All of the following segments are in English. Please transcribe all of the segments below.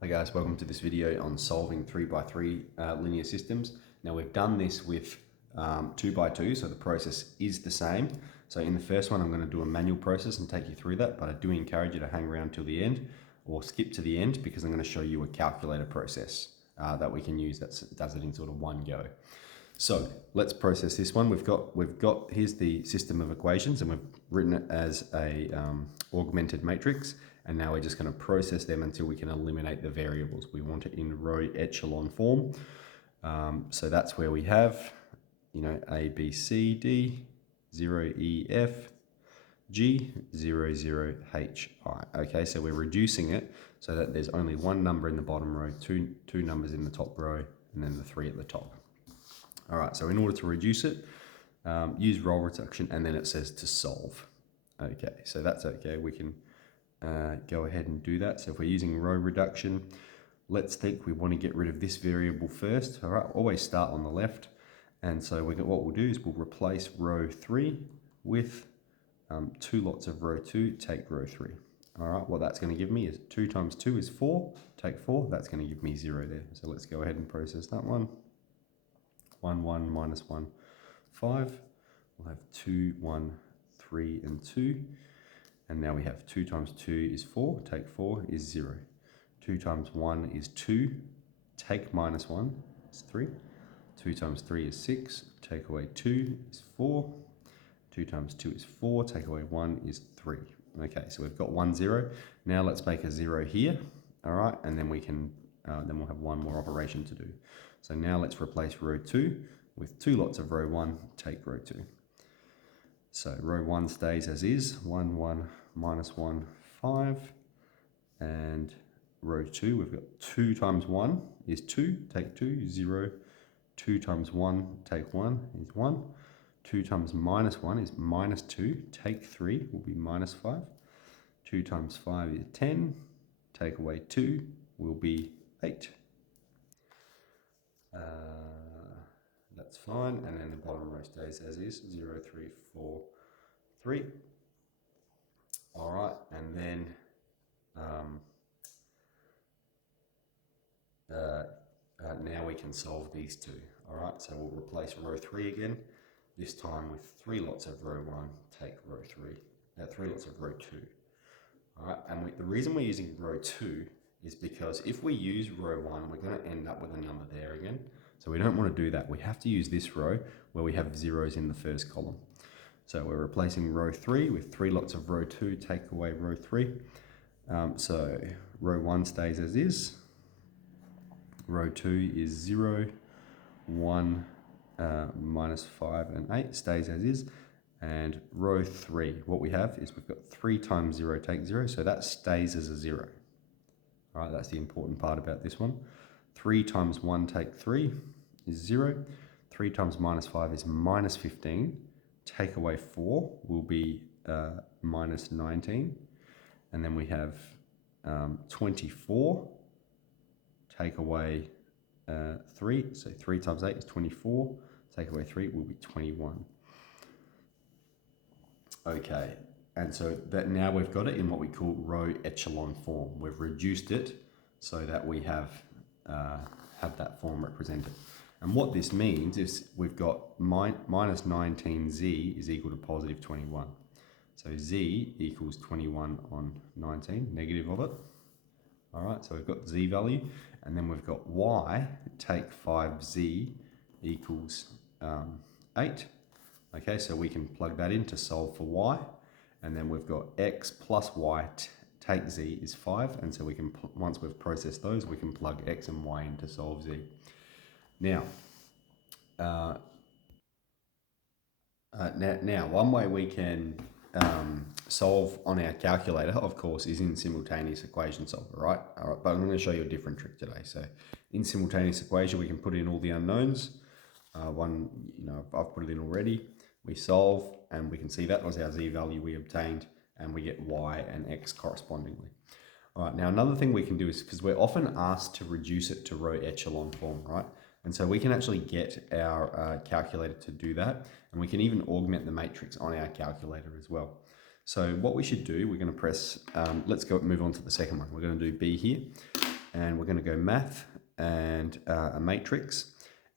Hi guys, welcome to this video on solving 3x3 linear systems. Now we've done this with 2x2, so the process is the same. So in the first one I'm going to do a manual process and take you through that, but I do encourage you to hang around till the end or skip to the end because I'm going to show you a calculator process that we can use that does it in sort of one go. So let's process this one. We've got here's the system of equations and we've written it as a augmented matrix. And now we're just going to process them until we can eliminate the variables. We want it in row echelon form. So that's where we have, A, B, C, D, 0, E, F, G, 0, 0, H, I. Okay, so we're reducing it so that there's only one number in the bottom row, two numbers in the top row, and then the 3 at the top. All right, so in order to reduce it, use row reduction, and then it says to solve. Okay, so that's okay. We can go ahead and do that. So if we're using row reduction, let's think we want to get rid of this variable first. All right, always start on the left. And so what we'll do is we'll replace row 3 with 2 lots of row 2, take row 3. All right, what that's going to give me is 2 times 2 is 4, take 4, that's going to give me 0 there. So let's go ahead and process that one. 1, 1, minus 1, 5. We'll have 2, 1, 3, and 2. And now we have 2 times 2 is 4, take 4 is 0. 2 times 1 is 2, take minus 1 is 3. 2 times 3 is 6, take away 2 is 4. 2 times 2 is 4, take away 1 is 3. Okay, so we've got 1, 0. Now let's make a 0 here, all right, and then we can, then we'll have one more operation to do. So now let's replace row 2 with 2 lots of row 1, take row 2. So row 1 stays as is, 1, 1, minus 1, 5. And row 2, we've got 2 times 1 is 2, take 2, 0. 2 times 1, take 1 is 1. 2 times minus 1 is minus 2, take 3 will be minus 5. 2 times 5 is 10, take away 2 will be 8. That's fine, and then the bottom row stays as is, 0, 3, 4, 3. All right, and then now we can solve these two. All right, so we'll replace row 3 again, this time with 3 lots of row 1, take row 3, 3 lots of row 2. All right, and the reason we're using row 2 is because if we use row 1, we're going to end up with a number there again. So we don't want to do that. We have to use this row where we have zeros in the first column. So we're replacing row 3 with 3 lots of row 2, take away row 3. So row 1 stays as is. Row 2 is 0, 1, minus 5, and 8 stays as is. And row 3, what we have is we've got 3 times 0, take 0, so that stays as a 0. All right, that's the important part about this one. 3 times 1, take 3 is 0. 3 times minus 5 is minus 15. Take away 4 will be minus 19. And then we have 24. Take away 3. So 3 times 8 is 24. Take away 3 will be 21. Okay, and so that now we've got it in what we call row echelon form. We've reduced it so that we have that form represented. And what this means is we've got minus 19z is equal to positive 21. So z equals 21 on 19, negative of it. All right, so we've got z value, and then we've got y, take 5z equals 8. Okay, so we can plug that in to solve for y, and then we've got x plus y, take z is 5, and so we can, once we've processed those, we can plug x and y in to solve z. Now, one way we can solve on our calculator, of course, is in simultaneous equation solver, right? All right, but I'm going to show you a different trick today. So in simultaneous equation, we can put in all the unknowns. I've put it in already. We solve, and we can see that was our z value we obtained, and we get y and x correspondingly. All right, now another thing we can do is, because we're often asked to reduce it to row echelon form, right? And so we can actually get our calculator to do that, and we can even augment the matrix on our calculator as well. So what we should do, we're going to press, let's move on to the second one. We're going to do B here. and we're going to go math and a matrix.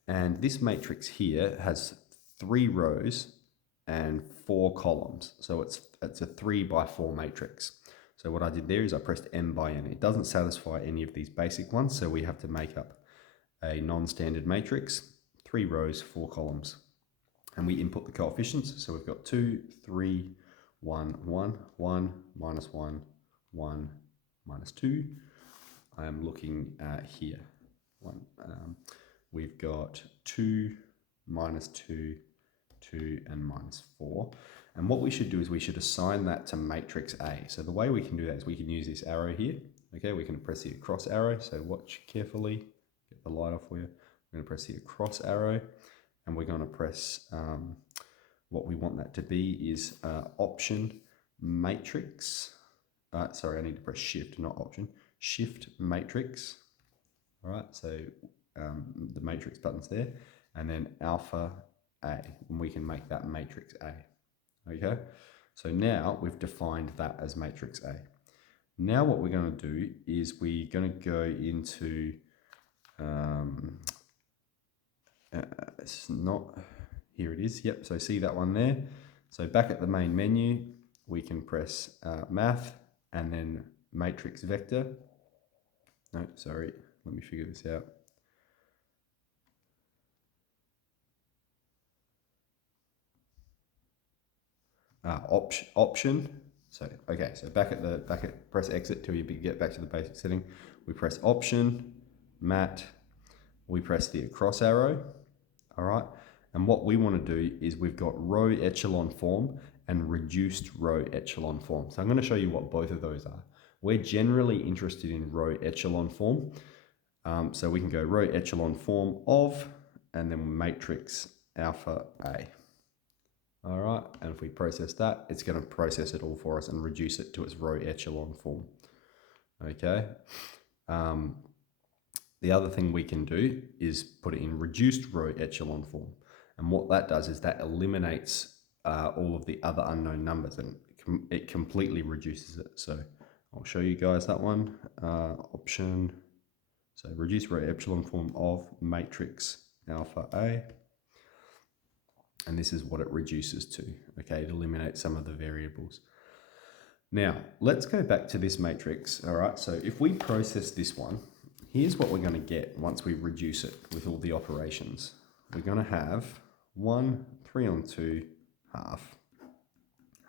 And this matrix here has 3 rows and 4 columns. So it's a 3 by 4 matrix. So what I did there is I pressed M by N. It doesn't satisfy any of these basic ones, so we have to make up a non-standard matrix, 3 rows, 4 columns. And we input the coefficients. So we've got 2, 3, 1, 1, 1, minus 1, 1, minus 2. I am looking at here. We've got 2, minus 2, 2, and minus 4. And what we should do is we should assign that to matrix A. So the way we can do that is we can use this arrow here. Okay, we can press the across arrow. So watch carefully. Get the light off for you. We're going to press the across arrow, and we're going to press what we want that to be is option matrix. Sorry, I need to press shift, not option. Shift matrix. All right, so the matrix button's there, and then alpha A, and we can make that matrix A. Okay, so now we've defined that as matrix A. Now what we're going to do is we're going to go into it's not, here it is, yep, so see that one there. So back at the main menu, we can press math and then matrix vector. No, sorry, let me figure this out. Option. So okay, so press exit till you get back to the basic setting. We press option, mat, we press the across arrow. All right, and what we want to do is we've got row echelon form and reduced row echelon form. So I'm going to show you what both of those are. We're generally interested in row echelon form. So we can go row echelon form of, and then matrix alpha A. All right, and if we process that, it's going to process it all for us and reduce it to its row echelon form. Okay. The other thing we can do is put it in reduced row echelon form. And what that does is that eliminates all of the other unknown numbers, and it completely reduces it. So I'll show you guys that one. Option, so reduce row echelon form of matrix alpha A. And this is what it reduces to. Okay, it eliminates some of the variables. Now, let's go back to this matrix. All right, so if we process this one, here's what we're going to get once we reduce it with all the operations. We're going to have 1, 3 on 2, half,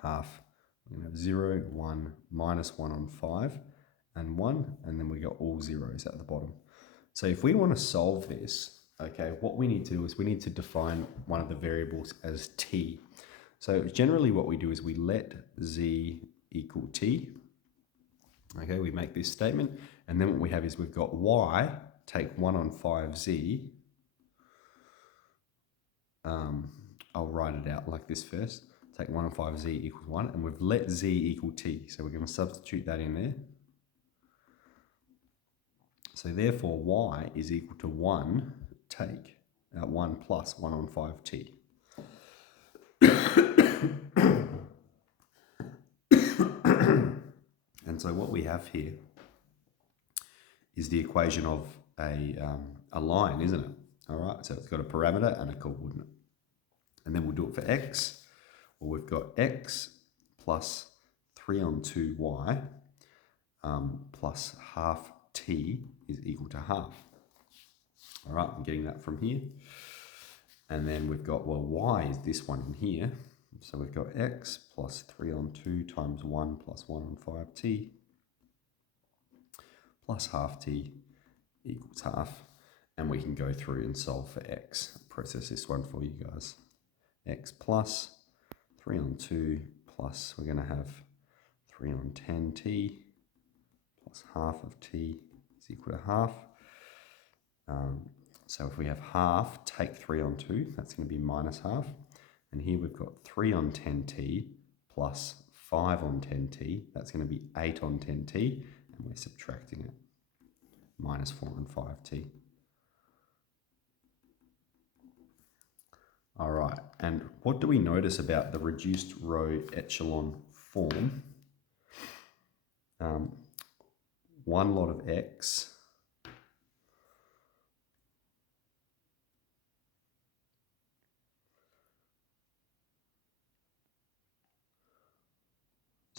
half. We're going to have 0, 1, minus 1 on 5, and 1, and then we got all zeros at the bottom. So if we want to solve this, okay, what we need to do is we need to define one of the variables as t. So generally what we do is we let z equal t. Okay, we make this statement, and then what we have is we've got y, take 1 on 5z. I'll write it out like this first. Take 1 on 5z equals 1, and we've let z equal t. So we're going to substitute that in there. So therefore y is equal to 1 take 1 plus 1 on 5t. And so what we have here is the equation of a line, isn't it? All right, so it's got a parameter and a coordinate. And then we'll do it for x. Well, we've got x plus 3 on 2y plus half t is equal to half. All right, I'm getting that from here. And then we've got, well, y is this one in here. So we've got x plus 3 on 2 times 1 plus 1 on 5t plus half t equals half. And we can go through and solve for x. I'll process this one for you guys. X plus 3 on 2 plus, we're going to have 3 on 10t plus half of t is equal to half. So if we have half, take 3 on 2, that's going to be minus half. And here we've got 3 on 10t plus 5 on 10t, that's going to be 8 on 10t, and we're subtracting it, minus 4 on 5t. All right, and what do we notice about the reduced row echelon form? One lot of x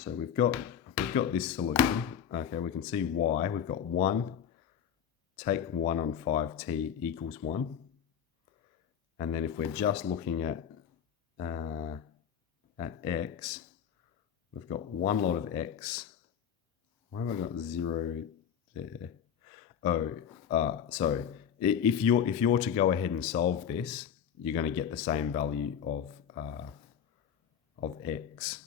So we've got this solution. Okay, we can see y. We've got 1, take 1 on 5t equals 1. And then if we're just looking at x, we've got one lot of x. Why have I got 0 there? So if you're to go ahead and solve this, you're going to get the same value of x.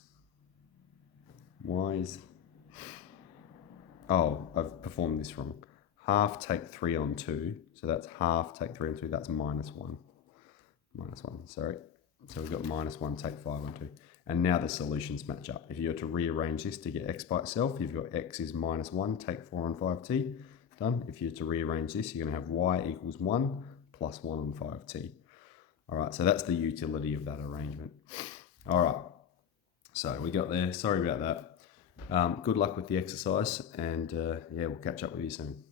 Why is... Oh, I've performed this wrong. Half take 3 on 2, so that's half take 3 on 2, that's minus 1. Minus 1, sorry. So we've got minus 1 take 5 on 2. And now the solutions match up. If you were to rearrange this to get x by itself, you've got x is minus 1, take 4 on 5t. Done. If you were to rearrange this, you're going to have y equals 1 plus 1 on 5t. All right, so that's the utility of that arrangement. All right, so we got there. Sorry about that. Good luck with the exercise, and yeah, we'll catch up with you soon.